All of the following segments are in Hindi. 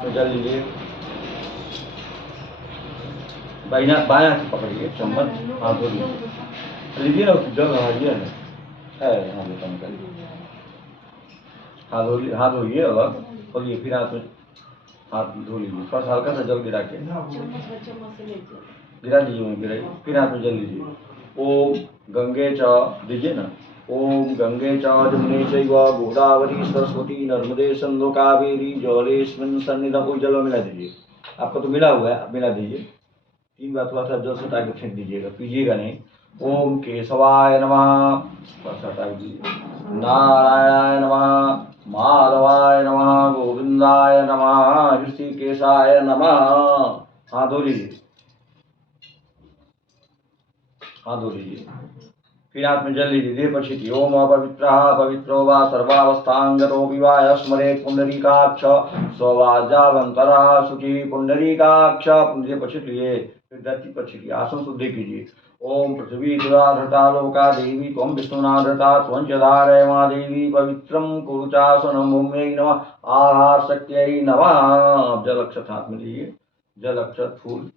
तो जल लीजिए, बायां हाथ पकड़िए चम्मच, हाथ धो लीजिए ना, जल रहा है हाँ कम कर हाथ धोइए और खोलिए, फिर हाथ धो लीजिए, थोड़ा सा हल्का सा जल गिरा के गिरा दीजिए, गिराइए, फिर हाथ में जल लीजिए। ओम गंगे च दीजिए ना, ओम गंगे च जमुने चैव गोदावरी सरस्वती नर्मदे सिंधु कावेरी जलेस्मिन् सन्निधिं, कोई जल मिला दीजिए, आपको तो मिला हुआ है, आप मिला दीजिए, 3 बार थोड़ा सा जल से टाइम फेंक दीजिएगा, पीजिएगा नहीं। ओम केशवाय नमः, थोड़ा सा टाइम दीजिए, नारायणाय नमः, माधवाय नमः, गोविंदाय नमः, ऋषिकेशाय नमः। हाथ धो लीजिए, हाथ धो लीजिए, फिर हाथ में जल लीजिए, देह पर छिटिए। ओम अपवित्रः पवित्रो वा सर्वावस्थांगतो विवाह स्मरेत् पुंडरीकाक्ष स्ववाजावंतरः शुचि पुंडरीकाक्ष, देह पर छिटिए, फिर धरती पर छिटिए, आसन शुद्ध कीजिए। ओम पृथ्वी दुराधृता लोका देवी त्वं विष्णुनाधृता त्वं च धारय मा देवी पवित्रं कुरुचासनं भूम्यै नमः आहार शक्त्यै नमः। जल अक्षत हाथ में लीजिए, जल अक्षत फूल,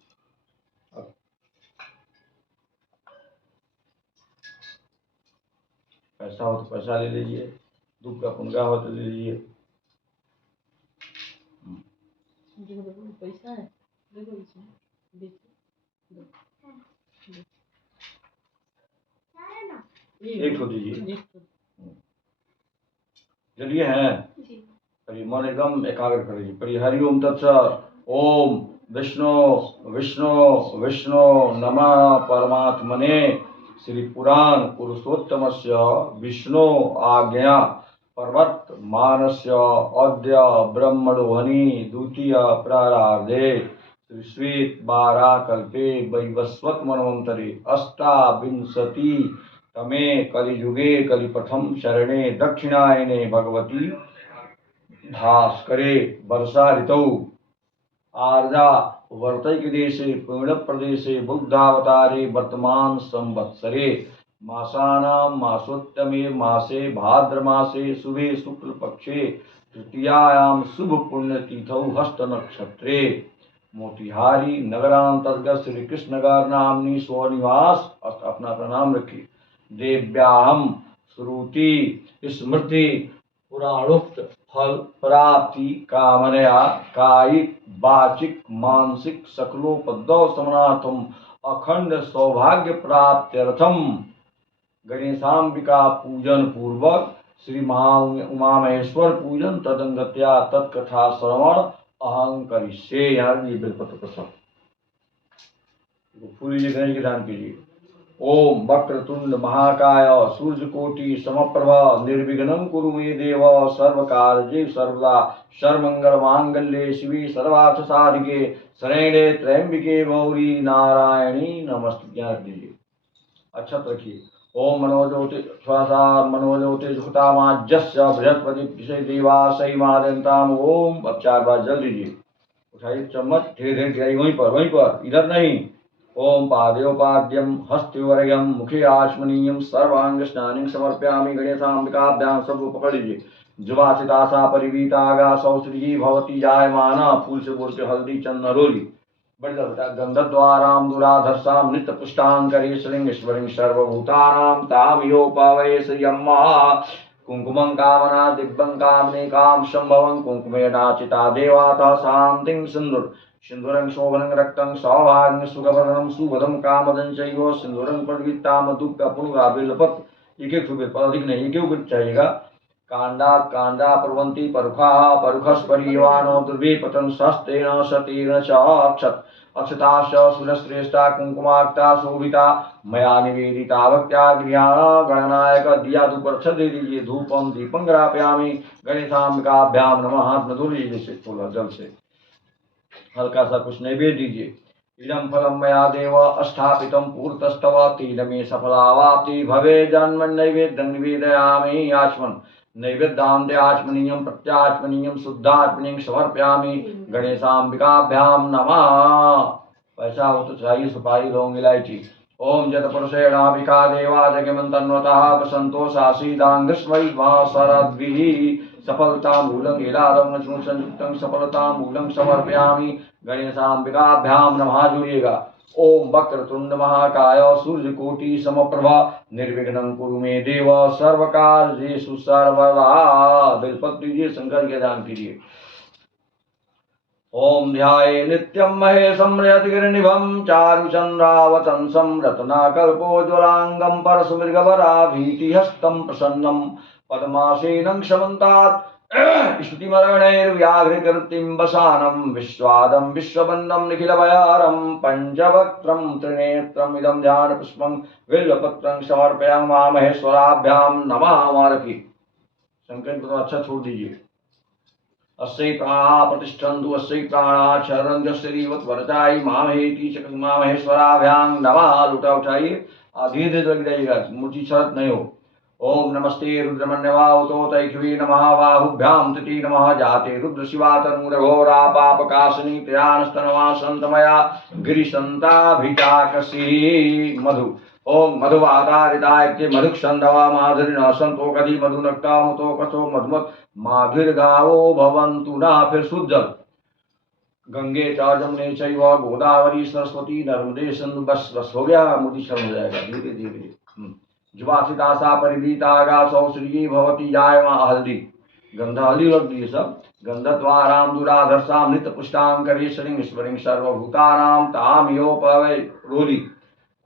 पैसा हो तो पैसा ले लीजिए, दुख का पुनगा हो तो ले लीजिए। पैसा है, एक हो दीजिए, चलिए हैं, पढ़िए, मन एकदम एकाग्र कर लीजिए, पढ़िए हरि ओम तत्सत। ओम विष्णु विष्णु विष्णु नमः परमात्मने श्री पुराण पुरुषोत्तमस्य विष्णु आज्ञा पर्वत मानस्य अद्य ब्रह्मणोहनि द्वितीय प्रारार्धे श्री श्वेत बाराकल्पे वैवस्वत मनवंतरे अष्टाविंशति तमे कलियुगे कलिपथम शरणे दक्षिणायने भगवती भास्करे वर्षा ऋतौ आर्जा वर्तैक देशे पूर्ण प्रदेशे बुद्धावतारे वर्तमान संवत्सरे मासानां मासोत्तमे मासे भाद्रमासे शुभे शुक्ल पक्षे तृतीयायां शुभ पुण्यतिथौ हस्त नक्षत्रे मोतिहारी नगरांतर्गत श्री कृष्णनगर नामनी स्वनिवास, अपना प्रणाम रखिए, देव्याहम श्रुति स्मृति पुराणोक्त फल प्राप्ति कामनया कायिक वाचिक मानसिक सकलोपद्रव शमनार्थम अखंड सौभाग्य प्राप्त्यर्थम गणेशांबिका पूजन पूर्वक श्री महा उमा महेश्वर पूजन तदंगत्या तत्कथा श्रवण अहं करिष्ये। यहाँ बेलपत्र प्रसाद फूल लीजिए, गणेश के दान कीजिए। ओम वक्रतुंड महाकाय सूर्यकोटि समप्रभ निर्विघ्नं कुरु मे देव सर्वकार्ये सर्वदा सर्वमंगल मांगल्ये शिवे सर्वार्थ साधिके शरण्ये त्र्यंबिके गौरी नारायणी नमस्ते। रख दीजिए, अच्छा रखिए। ओम मनोज्योति थोड़ा सा मनोज्योति जुहतामाज्यस्य बृहस्पति विषय देवाशय महादेवताम। ओम अब 4 बार जल दीजिए, उठाइए चम्मच, धीरे धीरे गिराइए, वहीं पर इधर नहीं। ओम पाद्योपाद्यम हस्तिवर्यम मुखे आचमनीयम सर्वांग स्नानिं समर्पयामि गणेशांबिकाभ्यां। सब पकड़ लीजिए, जुवासितासा परिवीतागा सौश्री भवती जायमाना, फूल से बोल के हल्दी चंदन रोली गंधद्वारां दुराधर्षां नित्य पुष्टांकरे श्रींगेश्वरीं सर्वभूतानां तामियोपवये श्रियम्मा कुंकुमं कामना दिव्यं कामनेकां संभवं कुंकुमे नाचिता देवातः शांतिं सिंधुर सिंधुरं शोभनं रक्तं सौभाग्यं सुखवर्णं सुभदं कामदं चैव सिंधुरं प्रदीप्तां दुःख पुनगा बिल्वपत्। एक सुबह पर अधिक नहीं, एक चाहिएगा। कांडा कांडा प्रवंती परुखा परुखस्परिवानो दुर्वे पतन सस्तेन सतेन च अक्षत अक्षताश सुरश्रेष्ठा कुंकुमाक्ता शोभिता मया निवेदिता भक्त्या गृहाण गणनायक दिया धूप अक्षत दे दीजिए, धूपम दीपं ग्रापयामि गणेशांबिकाभ्याम नमः। हाथ में धो लीजिए से थोड़ा जल से, हल्का सा कुछ नैवेद्य दीजिए। इदं फलं मया देव स्थापितं पूर्तस्तव तेन मे सफलावाप्ति भवे जन्म नैवेद्यं निवेदयामि। आचमन नैवेद्यान्ते आचमनीयं प्रत्याचमनीयं शुद्धात्मनीं समर्पयामि गणेशांबिकाभ्यां नमः। पैसा हो तो चाहिए, सुपारी लौंग इलायची। ओम जत पुरुषेणाभिका देवा जगमन्तन्वतः प्रसन्तो सासीदांगस्मै मा शरद्भिः सफलतामूलं लीलारवं संयुक्तं सफलतामूलं समर्पयामि। गणेशाम्बिकाभ्यां नमः। जुड़िएगा। ओम वक्रतुंड महाकाय सूर्यकोटि समप्रभा निर्विघ्नं कुरु मे देव सर्वकार्येषु सर्वदा। बिलपत्र दीजिए, शंकर के दान कीजिए। ओम ध्याये नित्यं महेशं यतिगिरिनिभं चारुचन्द्रावतंसं रत्नाकल्पोज्ज्वलांगं परशुमृगवराभीतिहस्तं प्रसन्नं पद्मासेनं शमन्तात् स्तुतिमरणैर्व्याघ्रकृतिं वसानं विश्वादं विश्ववन्दं निखिलभयारं पञ्चवक्त्रं त्रिनेत्रम् इदं ध्यानपुष्पं बिल्वपत्रं समर्पयामि महेश्वराभ्यां नमः। मारकी शंकर को अच्छा छोड़ दीजिए। अस्यै प्राणा प्रतिष्ठन्तु अस्यै प्राणा क्षरन्त्यश्रीवत् वरदायि मामहेति चक्रमा महेश्वराभ्यां नमः। लुटा उठाइए, धीरे धीरे लग जाइएगा, मूर्ति शरत नहीं हो। ओम नमस्ते रुद्रमन्यवाहुतो तैखवी नमः। बाहुभ्यां तृती नमः। जाते रुद्र शिवा तन्मुरघोरा पापकाशिनी त्रयानस्तनवा सन्तमया गिरिसन्ताभिजाकसी मधु। ओम मधुवातारिदायके मधुक्षन्दवा माधुरिण संतोकधि मधुनक्ता मुतो कथो मधुमत माधुर्गावो भवन्तु ना। फिर शुद्ध जल गंगे च जमुने चैव गोदावरी सरस्वती नर्मदे सिंधु। बस बस हो गया, मोदी शर्म हो जाएगा। धीरे धीरे जुवासिदासा परिवीतागा सौश्री भवती जायमा। हल्दी गंध हल्दी लग दी सब। गंधद्वाराम दुराधर्षाम नित्य पुष्टाम करेशरिंग ईश्वरिंग सर्वभूतानाम ताम यो पवै रोली।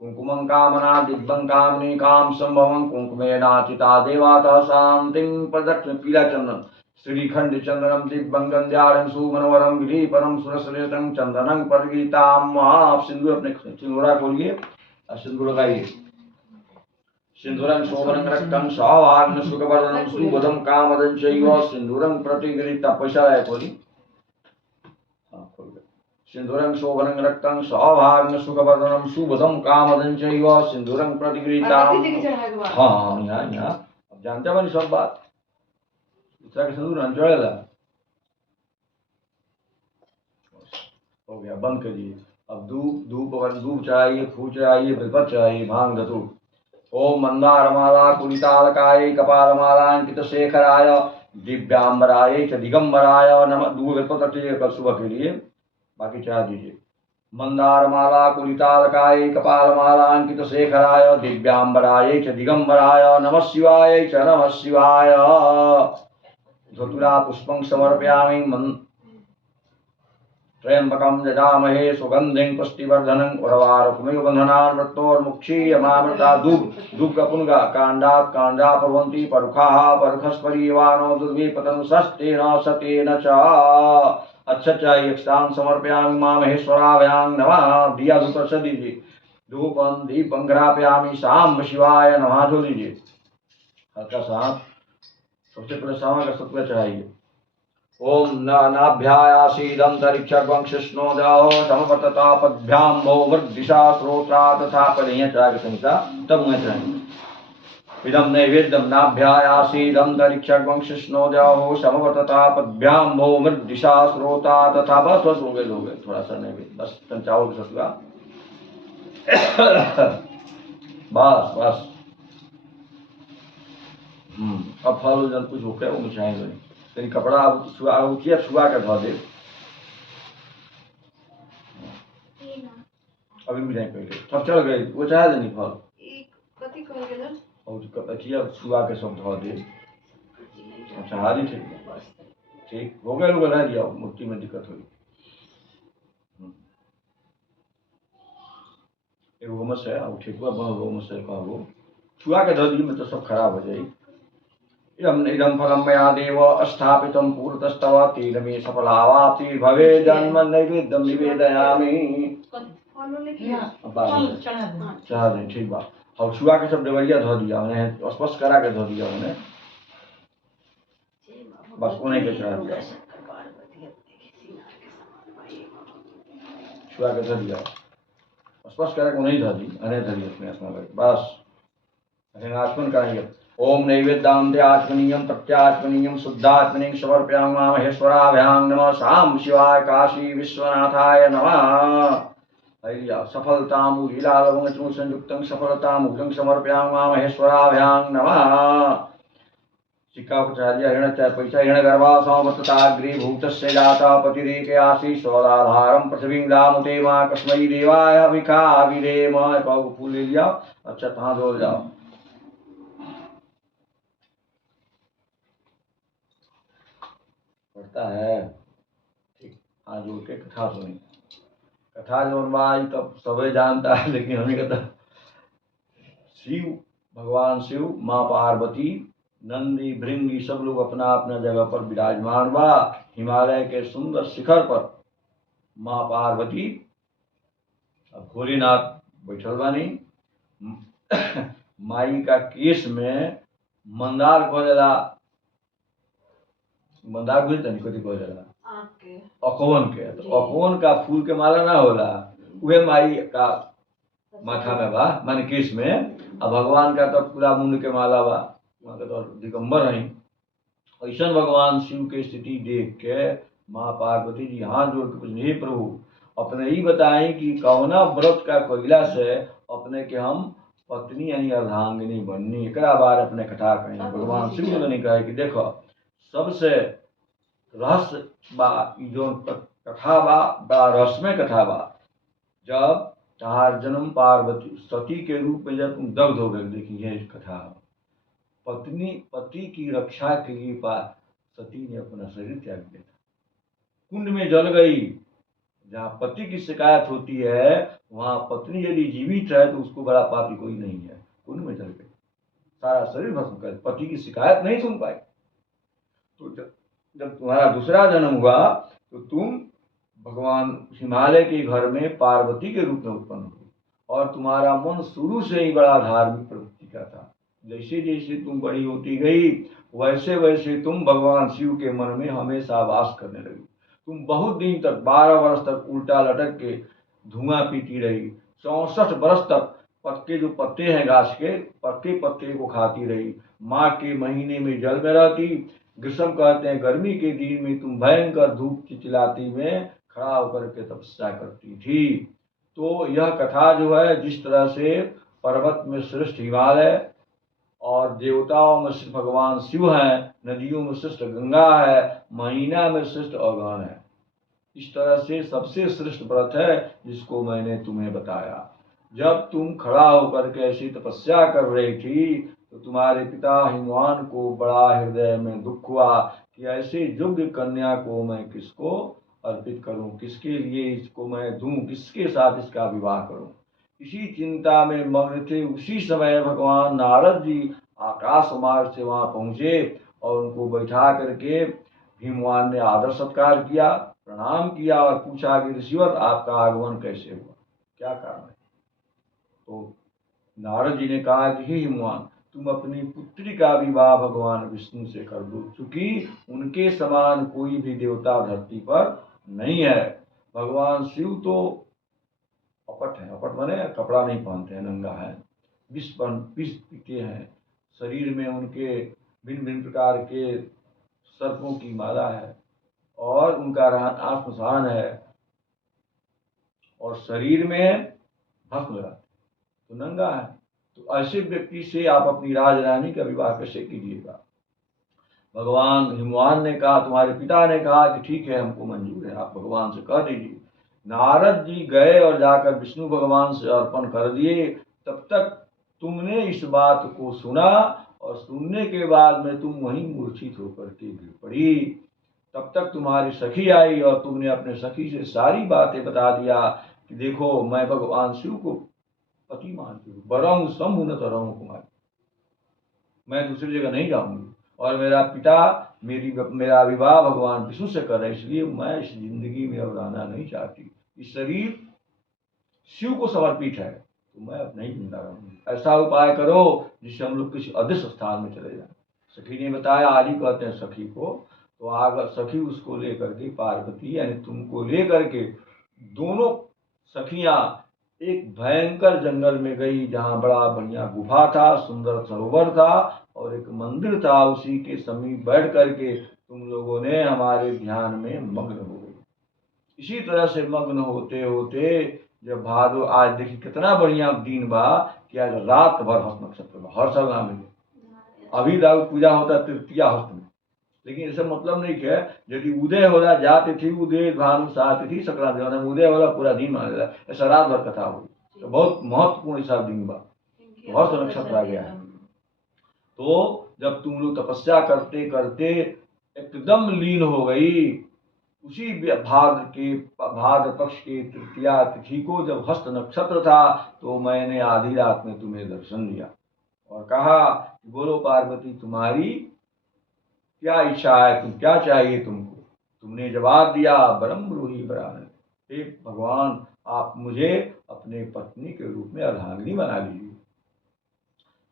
कुंकुमं कामना दिव्यं कामनी काम संभवं कुंकुमे नाचिता देवातः शांतिं प्रदक्षिण। पीला चंदन श्रीखंड चंदनम दिव्यं गंध्यारं सुमनोरम विधीपरम सुरसलेतं चंदनं परगीताम। आप सिंदूर अपने सिंदूरा खोलिए और सिंदूर लगाइए। सिंदूरं शोभनं रक्तं सौभाग्य सुखवर्धनं सुबोधं कामदं चैव सिंदूरं प्रतिगृहीता। पैसा है खोली। सिंदूरं शोभनं रक्तं सौभाग्य सुखवर्धनं सुबोधं कामदं चैव सिंदूरं प्रतिगृहीता। हाँ यहाँ अब जानते हैं सब बात। दूसरा के सिंदूर चढ़ेगा। हो गया, बंद करिए। अब धूप चढ़ाइए, फूल चढ़ाइए, बेलपत्र चढ़ाइए, भांग धतूर। ओम मंदारमाला कुलितालकाय कपालमालांकित शेखराय दिव्यांबराय च दिगंबराय नमः। दूर बेलपत्र कल सुबह के लिए, बाकी चढ़ा दीजिए। मंदारमाला कुलितालकाय कपालमालांकित शेखराय दिव्यांबराय च दिगंबराय नमः शिवाय च नमः शिवाय। धतुरा पुष्पं समर्पयामि। त्र्यंबकं यजामहे सुगंधिं पुष्टिवर्धनं उर्वारुकमिव बन्धनान् मृत्योर्मुक्षीयमामृता। धूप का पुनगा कांडात् कांडा पर्वन्ति परुखाः परुखस्परीवानो दुर्विपतन सस्तेन सतेन च। अच्छा चाहिए। स्थान समर्पयामि मां महेश्वराभ्यां नमः। दिया धूप रच दीजिए। धूपं दीपं ग्रापयामि शाम शिवाय नमः। धो लीजिए हल्का सा। सबसे पहले सामा का सत्व चढ़ाइए। ओम नाभ्यायासीदंतरिक्षं शिष्णो जाओ समपतता पद्भ्यां भो वृद्धिशा श्रोत्रा तथा पढ़िए चढ़ा के संहिता तब मैं चढ़ाएंगे। इदम नैवेद्यम नाभ्यायासीदंतरिक्षं शिष्णो जाओ समपतता पद्भ्यां भो वृद्धिशा श्रोता तथा। बस बस हो गए थोड़ा सा नैवेद्य, बस चावल के सतुआ। बस बस अब फल जल कुछ हो गया वो मिठाएंगे। तेरी कपड़ा छुआ के धो दे। अभी भी नहीं पहले सब चल गए वो चाहे देनी फल और छुआ के सब धो दे। अच्छा हारी ठीक हो गए। लोग रह दिया मूर्ति में दिक्कत हुई। एक होमस है अब ठीक हुआ बनो होमस है का वो छुआ के धो दी में तो सब खराब हो जाएगी। इदं फलं मया देव स्थापितं पूर्वतस्तव तेन मे सफलावाप्ति भवे जन्म नैवेद्यं निवेदयामि। चढ़ा दें ठीक बात। और छुआ के सब देवरिया धो दिया उन्हें, स्पर्श करा के धो दिया उन्हें, बस उन्हें के चढ़ा दिया। छुआ के धो दिया स्पर्श करा के उन्हें धो दी अने धो दी अपने आत्मा बस आचमन कराइए। ओम नैवेद्यान्ते आचमनीयं प्रत्याचमनीयं शुद्धात्मनीं समर्पयामि मां महेश्वराभ्यां नमः। शाम शिवाय काशी विश्वनाथाय नमः। हरिया सफलतामु लीलालवंगचूर्ण संयुक्तं सफलतामूलं समर्पयामि मां महेश्वराभ्यां नमः। सिक्का को चढ़ा दिया, ऋण चाहे पैसा, ऋण गर्भा समवर्तताग्रे भूतस्य जाता पतिरेक आसी स्वराधारम पृथ्वी रामुते माँ कस्मई देवाय विखा विदेम। फूल ले लिया, अच्छा कहाँ जोड़ जाओ। पड़ता है ठीक, हाथ जोड़ के कथा सुनी। कथा जोड़वाई तब सबे जानता है, लेकिन हमें कहता शिव, भगवान शिव, माँ पार्वती, नंदी भृंगी सब लोग अपना अपना जगह पर विराजमान बा। हिमालय के सुंदर शिखर पर माँ पार्वती अब भोलेनाथ बैठल बानी। माई का केस में मंदार कह जाला, मंदार बुझे तनी कथी कह जाला, अखवन के। तो अखवन का फूल के माला ना होला, उहे माई का माथा में बा, माने केस में। अब भगवान का तो पूरा मुंड के माला बा, वहाँ के तो दिगंबर हैं। ऐसा भगवान शिव के स्थिति देख के माँ पार्वती जी हाथ जोड़ के पूछे, हे प्रभु अपने ही बताएं कि कौना व्रत का कोयला से अपने के हम पत्नी यानी अर्धांगिनी बननी, एक बार अपने कथा कहें। भगवान शिव ने कहा कि देखो सबसे रहस्य बा जो कथा बा, बड़ा रहस्यमय कथा बा। जब तार जन्म पार्वती सती के रूप में जब तुम दग्ध हो गए, देखिए ये कथा पत्नी पति की रक्षा के लिए सती ने अपना शरीर त्याग दिया था, कुंड में जल गई। जहाँ पति की शिकायत होती है वहां पत्नी यदि जीवित है तो उसको बड़ा पापी कोई नहीं है। कुंड में जल गई, सारा शरीर भस्म कर, पति की शिकायत नहीं सुन पाई। तो जब तुम्हारा दूसरा जन्म हुआ तो तुम भगवान हिमालय के घर में पार्वती के रूप में उत्पन्न हुई, और तुम्हारा मन शुरू से ही बड़ा धार्मिक प्रवृत्ति का था। जैसे जैसे तुम बड़ी होती गई वैसे वैसे तुम भगवान शिव के मन में हमेशा वास करने लगी। तुम बहुत दिन तक 12 वर्ष तक उल्टा लटक के धुआं पीती रही, 64 वर्ष तक पत्ते जो पत्ते हैं घास के पक्के पत्ते को खाती रही, माँ के महीने में जल में रहती। ग्रीष्म कहते हैं गर्मी के दिन में तुम भयंकर धूप चिचिलाती में खड़ा होकर के तपस्या करती थी। तो यह कथा जो है, जिस तरह से पर्वत में श्रेष्ठ हिमालय और देवताओं में श्रेष्ठ भगवान शिव हैं, नदियों में श्रेष्ठ गंगा है, महीना में श्रेष्ठ अगहन है, इस तरह से सबसे श्रेष्ठ व्रत है जिसको मैंने तुम्हें बताया। जब तुम खड़ा होकर के ऐसी तपस्या कर रही थी तो तुम्हारे पिता हिमवान को बड़ा हृदय में दुख हुआ कि ऐसे योग्य कन्या को मैं किसको अर्पित करूं, किसके लिए इसको मैं दूं, किसके साथ इसका विवाह करूं। इसी चिंता में मग्न थे। उसी समय भगवान नारद जी आकाश मार्ग से वहां पहुंचे और उनको बैठा करके हिमवान ने आदर सत्कार किया, प्रणाम किया और पूछा कि ऋषिवर आपका आगमन कैसे हुआ, क्या कारण है। तो नारद जी ने कहा कि हे हिमवान तुम अपनी पुत्री का विवाह भगवान विष्णु से कर दो, क्योंकि उनके समान कोई भी देवता धरती पर नहीं है। भगवान शिव तो अपट है, अपट माने कपड़ा नहीं पहनते हैं, नंगा है, विष पीते हैं, शरीर में उनके भिन्न भिन्न प्रकार के सर्पों की माला है और उनका आत्मसान है और शरीर में भस्म लगाते, तो नंगा है। तो ऐसे व्यक्ति से आप अपनी राजरानी का विवाह कैसे कीजिएगा। भगवान हिमवान ने कहा, तुम्हारे पिता ने कहा कि ठीक है हमको मंजूर है, आप भगवान से कह दीजिए। नारद जी गए और जाकर विष्णु भगवान से अर्पण कर दिए। तब तक तुमने इस बात को सुना और सुनने के बाद में तुम वहीं मूर्छित होकर के गिर पड़ी। तब तक तुम्हारी सखी आई और तुमने अपने सखी से सारी बातें बता दिया कि देखो मैं भगवान शिव को पति मानती हूँ, बरहूँ शंभु न तरहूँ कुमारी, मैं दूसरी जगह नहीं जाऊंगी और मेरा पिता मेरा विवाह भगवान विष्णु से कर रहे, इसलिए मैं इस जिंदगी में अब रहना नहीं चाहती। इस शरीर शिव को समर्पित है तो मैं अब नहीं जिंदा रहूंगी। ऐसा उपाय करो जिससे हम लोग किसी अदृश्य स्थान में चले जाएं। सखी ने बताया, आदि कहते हैं सखी को। तो आगे सखी उसको लेकर के पार्वती यानी तुमको लेकर के दोनों सखियां एक भयंकर जंगल में गई, जहाँ बड़ा बढ़िया गुफा था, सुंदर सरोवर था और एक मंदिर था। उसी के समीप बैठ करके तुम लोगों ने हमारे ध्यान में मग्न हो गई। इसी तरह से मग्न होते होते जब भादो, आज देखिए कितना बढ़िया दिन बा कि आज रात भर हंस नक्षत्र हर सलना मिले, अभी तक पूजा होता तृतीया हस्त में, लेकिन ऐसा मतलब नहीं है यदि उदय होला जा तिथि उदय भानु सा तिथि संक्रांति होना उदय होला पूरा दिन माना जाए, ऐसा रात भर कथा हुई। तो बहुत महत्वपूर्ण ऐसा दिन बा, बहुत नक्षत्र आ गया है। तो जब तुम लोग तपस्या करते करते एकदम लीन हो गई, उसी भाद्र पक्ष के तृतीया तिथि को जब हस्त नक्षत्र था, तो मैंने आधी रात में तुम्हें दर्शन दिया और कहा कि बोलो पार्वती तुम्हारी क्या इच्छा है, तुम क्या चाहिए तुमको। तुमने जवाब दिया ब्रह्म रूही बरान, हे भगवान आप मुझे अपने पत्नी के रूप में अर्धांगिनी बना लीजिए।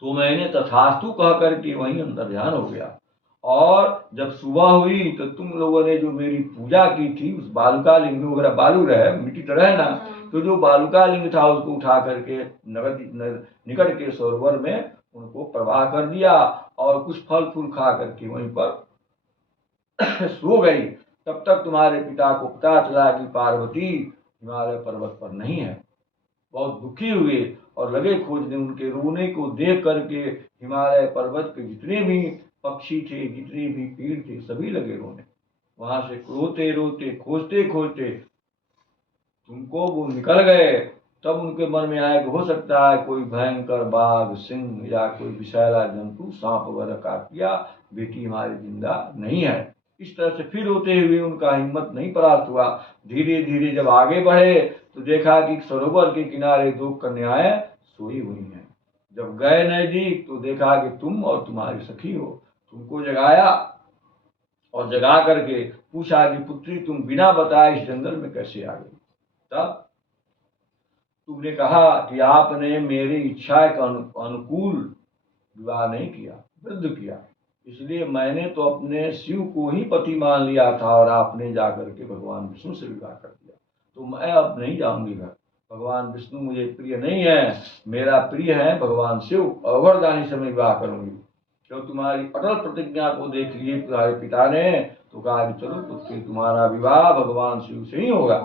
तो मैंने तथास्तु कह करके वहीं अंतर ध्यान हो गया। और जब सुबह हुई तो तुम लोगों ने जो मेरी पूजा की थी उस बालुका लिंग में, वगैरह बालू रहे मिट्टी तो रहे ना, तो जो बालुका लिंग था उसको उठा करके निकट के सरोवर में उनको प्रवाह कर दिया और कुछ फल फूल खा करके वहीं पर सो गई। तब तक तुम्हारे पिता को पता चला कि पार्वती हिमालय पर्वत पर नहीं है। बहुत दुखी हुए और लगे खोजने। उनके रोने को देख करके हिमालय पर्वत के जितने भी पक्षी थे, जितने भी पेड़ थे, सभी लगे रोने। वहां से रोते रोते खोजते खोजते तुमको वो निकल गए। तब उनके मन में आया कि हो सकता है कोई भयंकर बाघ, सिंह या कोई विषैला जंतु सांप वगैरह काट दिया, बेटी हमारी जिंदा नहीं है। इस तरह से फिर होते हुए उनका हिम्मत नहीं परास्त हुआ। धीरे धीरे जब आगे बढ़े तो देखा कि सरोवर के किनारे दो कन्याएं सोई हुई हैं। जब गए नजदीक तो देखा कि तुम और तुम्हारी सखी हो। तुमको जगाया और जगा करके पूछा कि पुत्री तुम बिना बताए इस जंगल में कैसे आ गई। तब तुमने कहा कि आपने मेरी इच्छा के अनुकूल विवाह नहीं किया, विरुद्ध किया, इसलिए मैंने तो अपने शिव को ही पति मान लिया था और आपने जाकर के भगवान विष्णु से विवाह कर दिया। तो मैं अब नहीं जाऊंगी घर। भगवान विष्णु मुझे प्रिय नहीं है, मेरा प्रिय है भगवान शिव। अवरदानी से मैं विवाह करूंगी। तो तुम्हारी अटल प्रतिज्ञा को देख लिए तुम्हारे पिता ने तो कहा कि चलो पुत्री तुम्हारा विवाह भगवान शिव से ही होगा।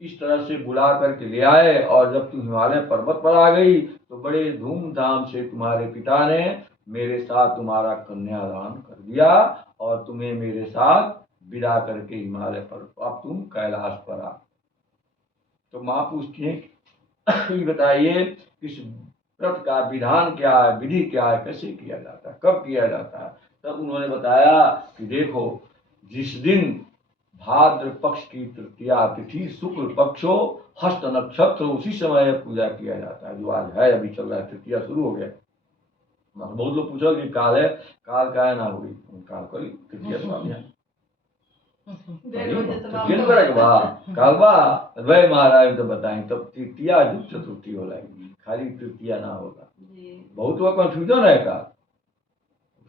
इस तरह से बुला करके ले आए और जब तुम हिमालय पर्वत पर आ गई तो बड़े धूमधाम से तुम्हारे पिता ने मेरे साथ तुम्हारा कन्यादान कर दिया और तुम्हें मेरे साथ विदा करके हिमालय पर्वत अब तुम कैलाश पर आ। तो माँ पूछती है बताइए इस व्रत का विधान क्या है, विधि क्या है, कैसे किया जाता है, कब किया जाता है। तब उन्होंने बताया कि देखो जिस दिन भाद्र पक्ष की तृतीया तिथि शुक्ल पक्षो हस्त नक्षत्र उसी समय पूजा किया जाता है, जो आज है अभी चल रहा है, तृतीया शुरू हो गया। बहुत लोग पूछो कि काल है, काल का है ना हुई काल करी तृतीया स्वामी काल बा वह महाराज तो बताएं तब तृतीया जुग चतुर्थी होला, खाली तृतीया ना होगा। बहुत लोग कंफ्यूजन है का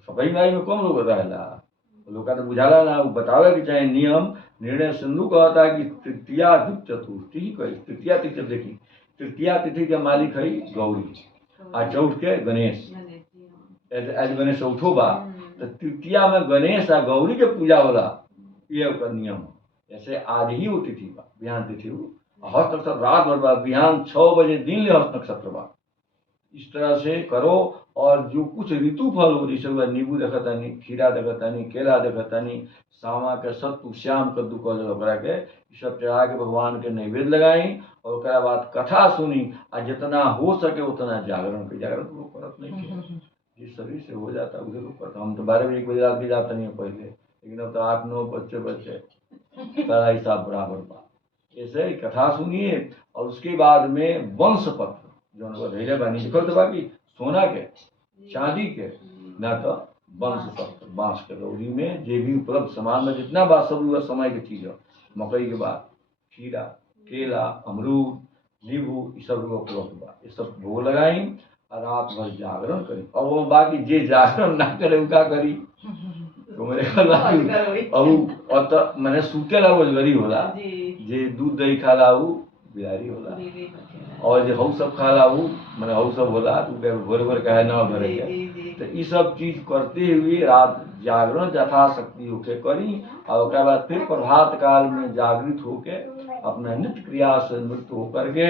सफाई माई में कम लोग रहेला लोग का तो बुझाला ना बतावे कि चाहे नियम निर्णय सिंधु कहता है कि तृतीया जुग चतुर्थी ही कही। तृतीया तिथि देखी, तृतीया तिथि के मालिक है गौरी आ चौथ के गणेश। आज गणेश चौथो बा तो तृतीया में गणेश आ गौरी के पूजा होला, ये नियम। जैसे आज ही वो तिथि बा बिहान तिथि हस्त नक्षत्र रात भर बा, बिहान 6 बजे दिन ले हस्त नक्षत्र बा। इस तरह से करो और जो कुछ ऋतु फल हो जैसे नींबू देखतानी, खीरा देखतानी, केला देखतानी, सामा के सत्तू श्याम कद्दू कह के सब चढ़ा के भगवान के नैवेद्य लगाई और उसके बाद कथा सुनी और जितना हो सके उतना जागरण के। जागरण तो लोग करत नहीं के, जिस शरीर से हो जाता है उसे लोग करता। हम तो 12 बजे 1 बजे रात भी जाता नहीं है पहले, लेकिन अब तो 8-9 बच्चे सारा हिसाब बराबर बा। ऐसे ही कथा सुनिए और उसके बाद में वंश पत्र जो धैर्य बानी लिखल तो बाकी सोना के चांदी के ना तो वंश पत्र बांस के दौरी में जे भी उपलब्ध सामान में जितना बात सब समय की चीज है। मकई के बाद खीरा, केला, अमरूद, नींबू ये सब उपलब्ध बा, ये सब भोग लगाई और रात भर जागरण करी। और वो बाकी जे जागरण ना करे उनका करी तो मेरे अब मैंने सूते ला वो गरी होला, जे दूध दही खाला वो बिहारी होला और जो हऊ सब खाला वो मैंने हऊ सब होला भोर भोर कहे ना भरे के। तो ये सब चीज करते हुए रात जागरण यथाशक्ति होके करी और उसके बाद फिर प्रभात काल में जागृत होके अपना नित्य क्रिया से निवृत्त होकर के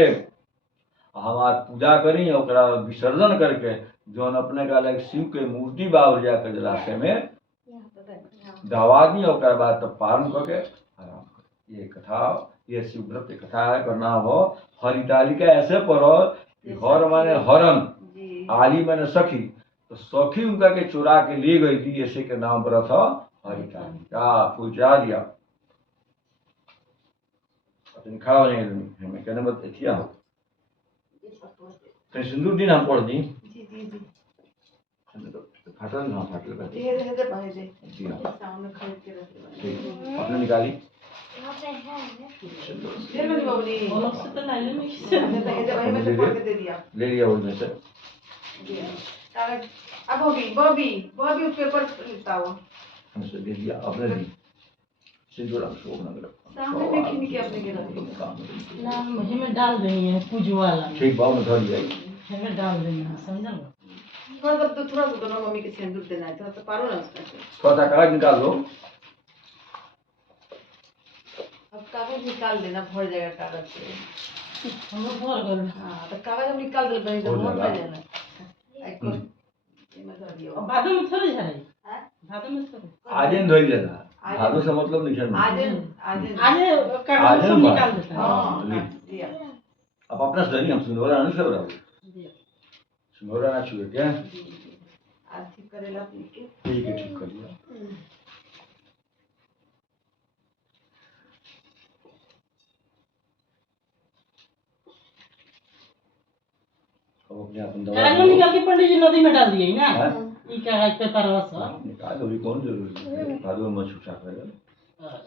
हमार पूजा करी और विसर्जन करके जौन अपने का लायक शिव के मूर्ति बाबू जाकर जलाशय में दवा दी और बाद तब पारण करके आराम कर। ये कथा, ये शिव व्रत की कथा है। करना हो हरितालिका ऐसे पढ़ो कि हर माने हरन, आली माने सखी, तो सखी उनका के चुरा के ले गई थी, ऐसे के नाम व्रत हरितालिका। फूल चढ़ा दिया, अपनी खाओ नहीं हमें कहने मत थिया हो तो सिंदूर दिन हम पढ़ दी फाटल ना फाटल का जी हाँ अपने निकाली ले लिया उसमें से। अब बॉबी उस पेपर लिखता हुआ हमसे दे दिया अपने दी सिंदूर हम शोभ न सामने देखी कि अपने के रख ना मुझे में डाल देनी है पूजो वाला ठीक भाव में धर दिया हमें डाल देना समझल। थोड़ा तो थोड़ा सा दोनों मम्मी के सिंदूर देना है, थोड़ा सा पारो ना उसका। थोड़ा सा कागज निकाल लो। अब कागज निकाल देना, भर जाएगा कागज से। हम लोग भर गए। हाँ तो कागज हम निकाल दे बनी तो भर जाएगा। ये मैं कर दिया। अब भादो में थोड़ी है, भादो में थोड़ी आज इन धोई लेना, भादो से मतलब नहीं है। आज कागज सब निकाल देता है। हाँ दिया। अब अपना सही हम सिंदूर नहीं सब रहो, सिंदूर ना छुए क्या आज ठीक करेला अपने के। ठीक है, ठीक कर लिया। कागज निकाल के पंडित जी नदी में डाल दिए ना। ये कागज पे परवा सा निकाल दो, कौन जरूरी है भादो में छुटा करेगा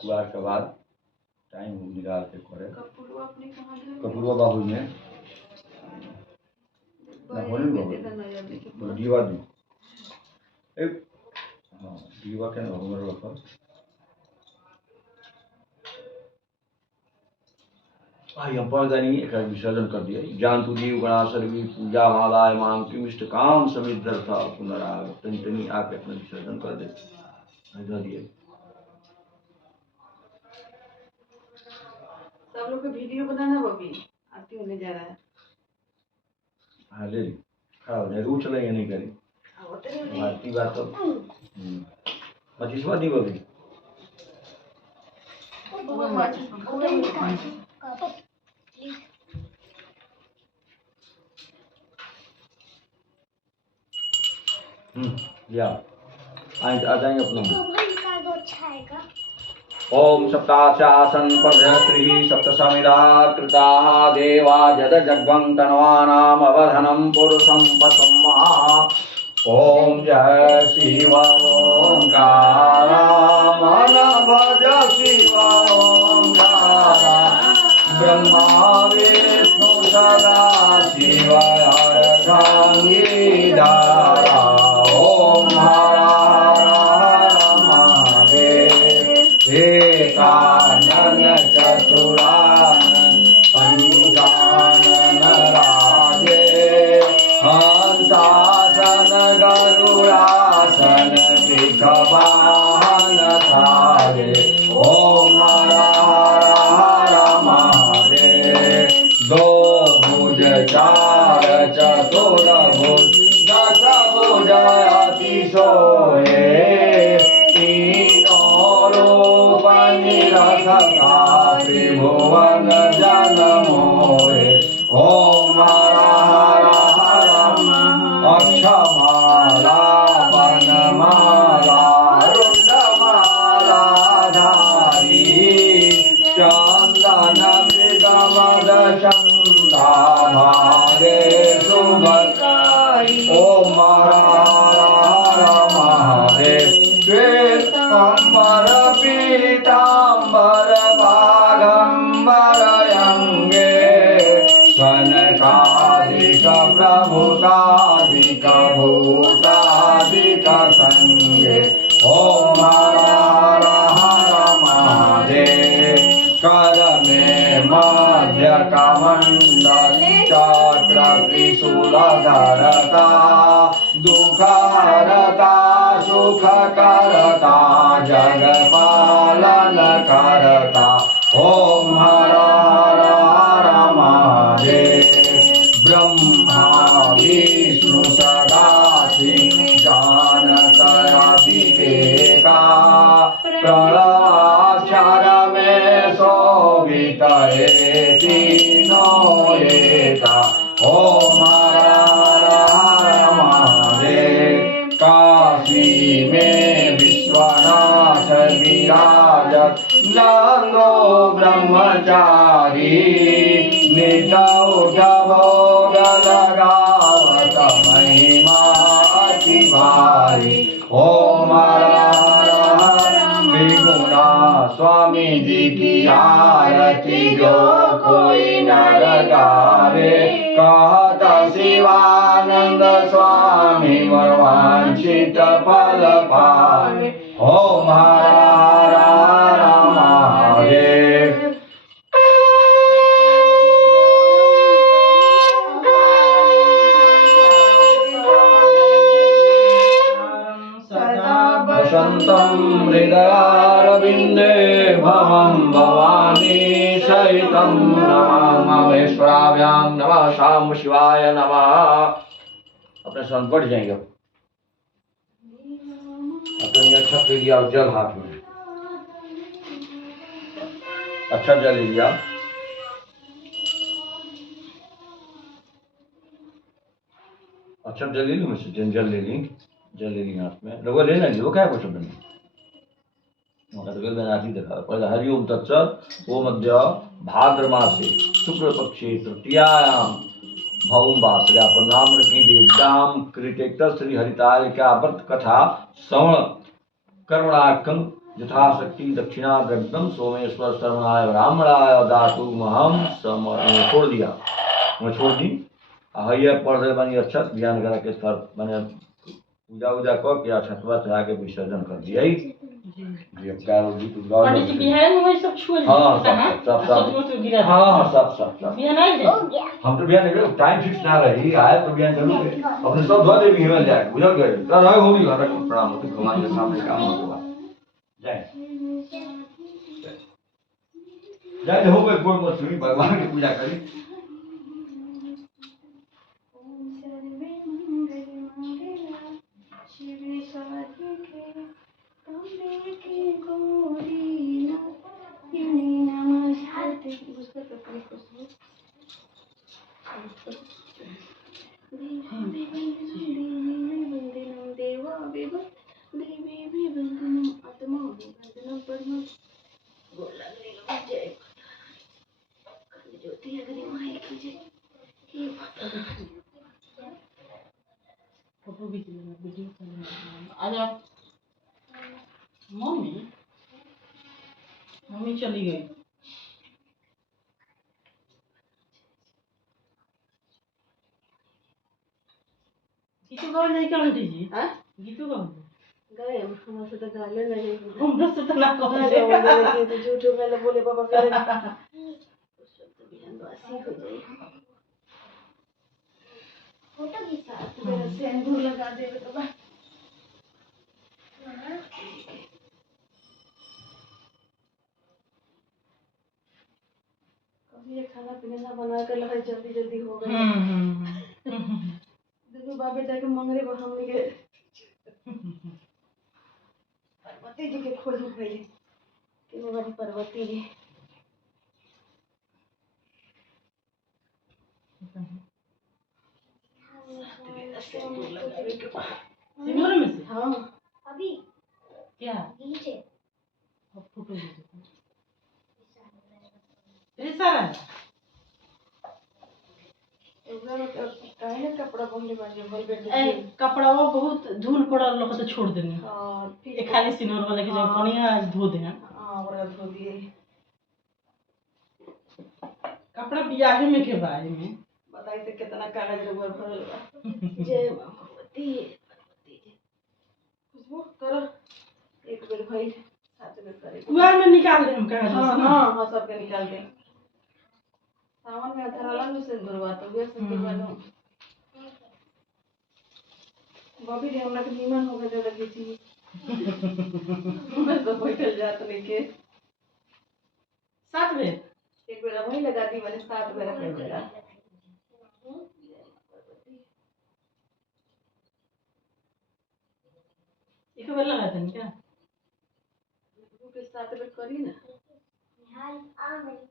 कुआर के बाद टाइम निकाल के करे। कपूरवा अपने कहां है? कपूरवा बाबू में ना होली बाबू दीवा दी एक हां दीवा के ना हमर रखो। भाई हम परदानी एक विसर्जन कर दिया। जानतु जीव गणासर्वी पूजा मालाय मांग इष्ट काम समिद्धर था पुनराग तनी आप अपना विसर्जन कर दे ऐसा दिए। सब लोग को वीडियो बनाना बबी, आरती होने जा रहा है। हाँ ले खड़ा हो जाए, रू चलाइए नहीं करी आरती बात तो 25वां दी बबी या आ जाएंगे अपने। ओम सप्ताचासन परधस्त्री सप्तसमिदा कृताः देवा जद जग्वं तन्वानाम अवधनं पुरुषं पशुम्मा। ओम जय शिव ओंकार मन भज शिव ओंकार ब्रह्मा विष्णु सदा शिव अर्धांगी धारा। ओम हर हर महादेव एकानन चतुरानन पंचानन राजे हंसासन गरुड़ासन वृषभान धारे। ओम हर हर महादेव दो भुज चार चतुर्भुज दस भुज अति सोहे तीनों रूप निरखता त्रिभुवन जन मोहे। ओम हर हर हर अक्षमाला वनमाला रुंडमाला धारी चंदन मृगमद चंदा भारे सुभकारी। ओम हर हर महादेव श्वेतांबर पीतांबर बागंबर अंगे कनकादिक प्रभुतादिक भूतादिक संगे। ओम हर हर महादेव कर में मध्य कमंडल चक्र त्रिशूल धरता दुख हरता सुख करता जग पालन करता। ओम हर हर हर महादेव ब्रह्मा विष्णु सदा वितरेति नो एता ओम हर हर महादेव। काशी में विश्वनाथ विराजत नंदो ब्रह्मचारी नितौ भोग लगावत महिमा अति भारी। ओम हर हर विगुणा स्वामी जी की आरती जो कोई नर गावे कहत शिवानंद स्वामी मनवांछित फल पावे। ओम हर हर महादेव। वसन्तं हृदयारविन्दे भवं भवानी सहितं नमामि। महेश्वराभ्यां नमः। शाम शिवाय नमः। अपने संग बढ़ जाएंगे। अपने अच्छा ले लिया जल हाथ में, अच्छा जल ले लिया। अच्छा जल ले ली मुझसे, जल ले ली, जल ले ली हाथ में। लोग लेना ली वो क्या कुछ अपने देखा पहले हरिओम तत्सत। वो मध्य भाद्र मासे शुक्ल पक्षे तृतीयायाम भौम वासर्या पर नाम रखी देवदाम कृतेक्त श्री हरितालिका व्रत कथा श्रवण कर्मणाकं यथाशक्ति दक्षिणा द्रव्यम सोमेश्वर शरणाय ब्राह्मणाय दातु महम समर्पण। छोड़ दिया, मैं छोड़ दी। ये पढ़ रहे बनी अच्छा ध्यान करा के सर मैंने पूजा वूजा कर के छतवा चढ़ा के विसर्जन कर दिया। पंडित जी बिहार में वही सब छोड़ हाँ सब सब बिहार नहीं जाए। हम तो बिहान निकले टाइम फिक्स ना रही आए तो बिहान जरूर गए। अपने सब धो देवी हिमल जाए बुझल गए तो रहे होगी घर रख प्रणाम होती भगवान के सामने काम होगा जाए जाए हो गए गोड़ मत छुई भगवान की पूजा करी। फोटो भी लेना वीडियो चलेगा। आज आप मम्मी मम्मी चली गई। गीतू गाँव नहीं क्या आंटी जी? हाँ गीतू गाँव गए हम से तो गाले नहीं हम से तो ना कहो गए तो झूठ में बोले बाबा करे शब्द बिहान वासी हो जाए। फोटो के साथ मेरा सिंदूर लगा देवे तो बस कभी ये खाना पीना ना बना कर लगे जल्दी जल्दी हो गए। देखो बाबे जाके मंगरे हम के पार्वती जी के खोज हो गई कि वो वाली पार्वती जी सिंदूर में से हाँ अभी क्या नीचे अब फोटो दे दो सारा काहे कपड़ा पहनले बाजे बोल बेटे ए कपड़ा वो बहुत धूल पड़ा लोग तो छोड़ देने। हां ये खाली सिनोर वाला के जब कनिया आज धो देना। हां और धो दिए कपड़ा बियाहे में के बारे में बताई तो कितना कागज रबर भरल बा। जय भगवती खुशबू करो एक बेर भाई साथ में करे कुआर में निकाल दे हम कहा हां हां हां सब के निकाल दे। सावन में धराला में सिंदूर बात हो गया सिंदूर वालों बॉबी रे हमरा के नीमन हो गए लगी थी मैं तो बैठल जात नहीं के 7 बेर एक बेर वही लगा दी मैंने 7 बेर कर दिया। एक बेर लगा दें क्या वो के 7 बेर करी ना निहाल आ मेरी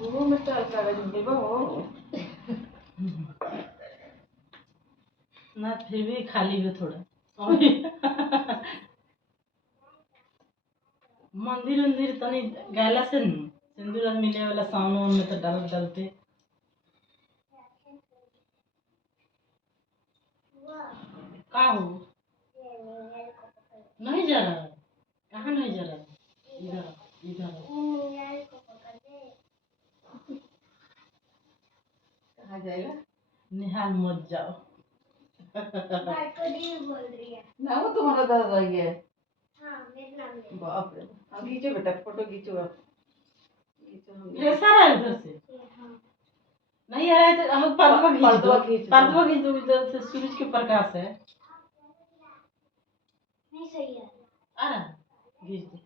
वो में तो कागज देबो हो ना फिर भी खाली है थोड़ा और मंदिर उंदिर तनी गैला से न सिंदूर मिले वाला सामान में तो डालते का हो नहीं जा रहा है कहाँ नहीं जा रहा है इधर इधर कहाँ जाएगा निहाल मत जाओ ना वो तुम्हारा दादा रही है बाप रे अब खींचो बेटा फोटो खींचो अब खींचो हम ऐसा है उधर से नहीं आ रहा है तो हम पर्दवा खींच दो पर्दवा खींच दो इधर से सूरज के प्रकाश है नहीं सही है आ रहा है खींच दो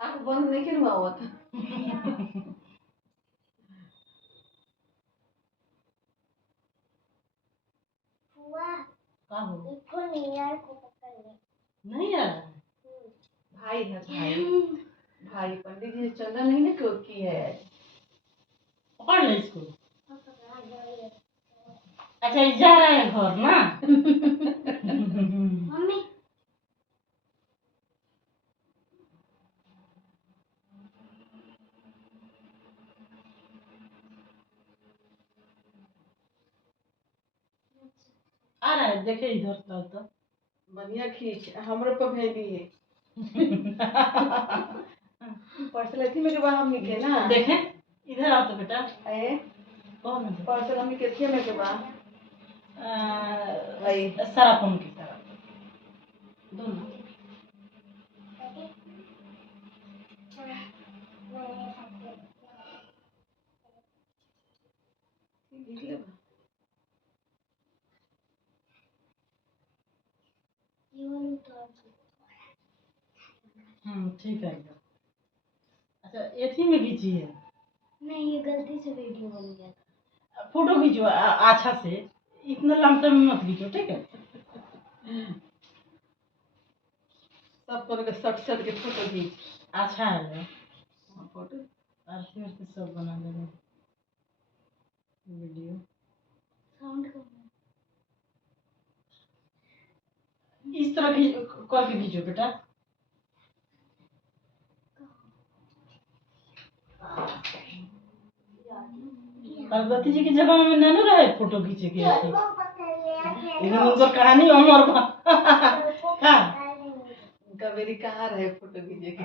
आँख बंद नहीं क्यों हुआ था का हो इसको नीयर को पकड़ने नहीं आ रहा है भाई है भाई पंडित जी ने चंदन नहीं ना क्यों की है पकड़ ले इसको अच्छा ये जा रहा है घर ना मम्मी आ रहा है देखे इधर डाल तो बढ़िया खींच हमरो पर भेज दिए पर्सल थी मेरे बाहर हम निकले ना देखे इधर आओ तो बेटा ए कौन है पर्सल हम निकले थे मेरे बाहर भाई सरापन की तरह दोनों निकले ठीक है इधर अच्छा एथी में खींची है नहीं ये गलती से वीडियो बन गया था फोटो खींचो अच्छा से इतना लंबा में मत खींचो ठीक है सब को सट सट के फोटो खींच अच्छा है फोटो आरती आरती सब बना देंगे वीडियो साउंड कम इस तरह करके खींचो बेटा पार्वती जी के जमाने में ना रहे फोटो खींचे के ऐसे लेकिन उनका कहानी अमर बा का उनका मेरी कहाँ रहे फोटो खींचे के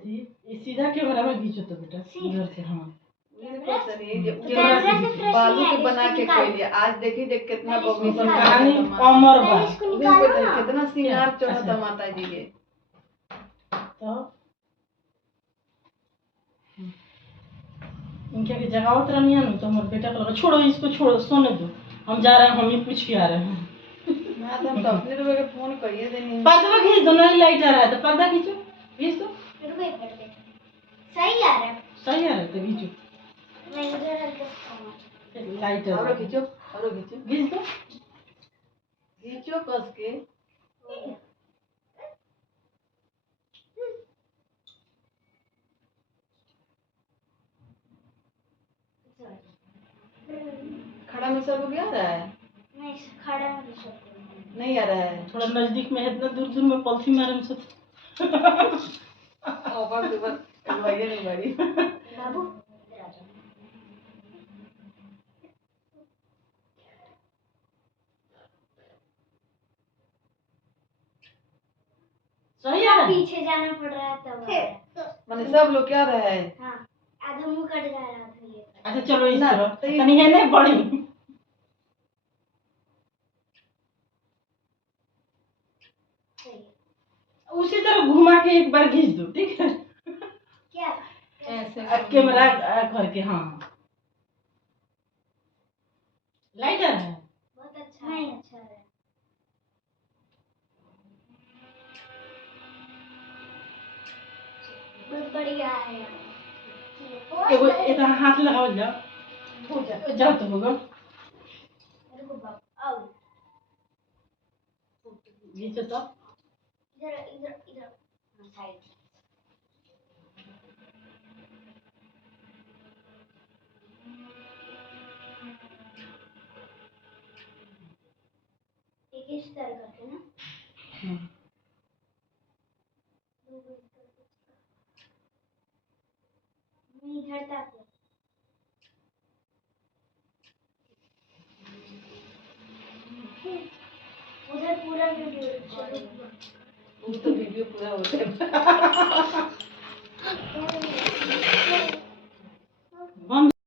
ये सीधा कैमरा में खींचो तो बेटा इधर से हाँ बालू के बना के कोई लिया आज देखी देख कितना उनका कहानी अमर बा इसको निकालो ना कितना श्रृंगार चढ़ा अच्छा। माता जी के तो इनके भी जगह उतरा नहीं है ना तो हमारे बेटा को लगा छोड़ो इसको छोड़ो सोने दो हम जा रहे हैं हम ही पूछ के आ रहे हैं ना तो हम तो अपने रुपए के फोन करिए देनी पर्दा खींच दो नहीं लाइट आ रहा है तो पर्दा खींचो खींच दो रुको एक मिनट सही आ रहा है सही आ रहा है तो खींचो नहीं इधर हल्का सा कम है। लाइट आ और रहा है खींचो और खींचो खींच दो खींचो कस के खड़ा में सब लोग आ रहा है नहीं खड़ा में भी सब करो। नहीं आ रहा है थोड़ा नजदीक में है इतना दूर दूर में पॉलिथी मारे में सब और बस भैया नहीं बड़ी। बाबू इधर आ जाओ। सही है ना? पीछे जाना पड़ रहा है तब आ रहा है। मैंने सब लोग क्या रहा है? हाँ आधा मुंह कट जा रहा था ये। अच्छा चलो इस ना, तरह तो ये- तनी है नहीं बड़ी सही है। उसी तरह घुमा के एक बार खींच दो, ठीक है? क्या ऐसे कैमरा करके, हाँ। लाइटर है। बहुत अच्छा नहीं अच्छा है। बहुत बढ़िया है। एगो इधर हाथ लगाओ, जाओ जाओ तो होगा। मेरे को बाबू आओ खींचो तो। इधर इधर इधर साइड। एक इस तरह करके ना हम्म। इधर तक उधर पूरा वीडियो चलो। तो वीडियो पूरा होता है।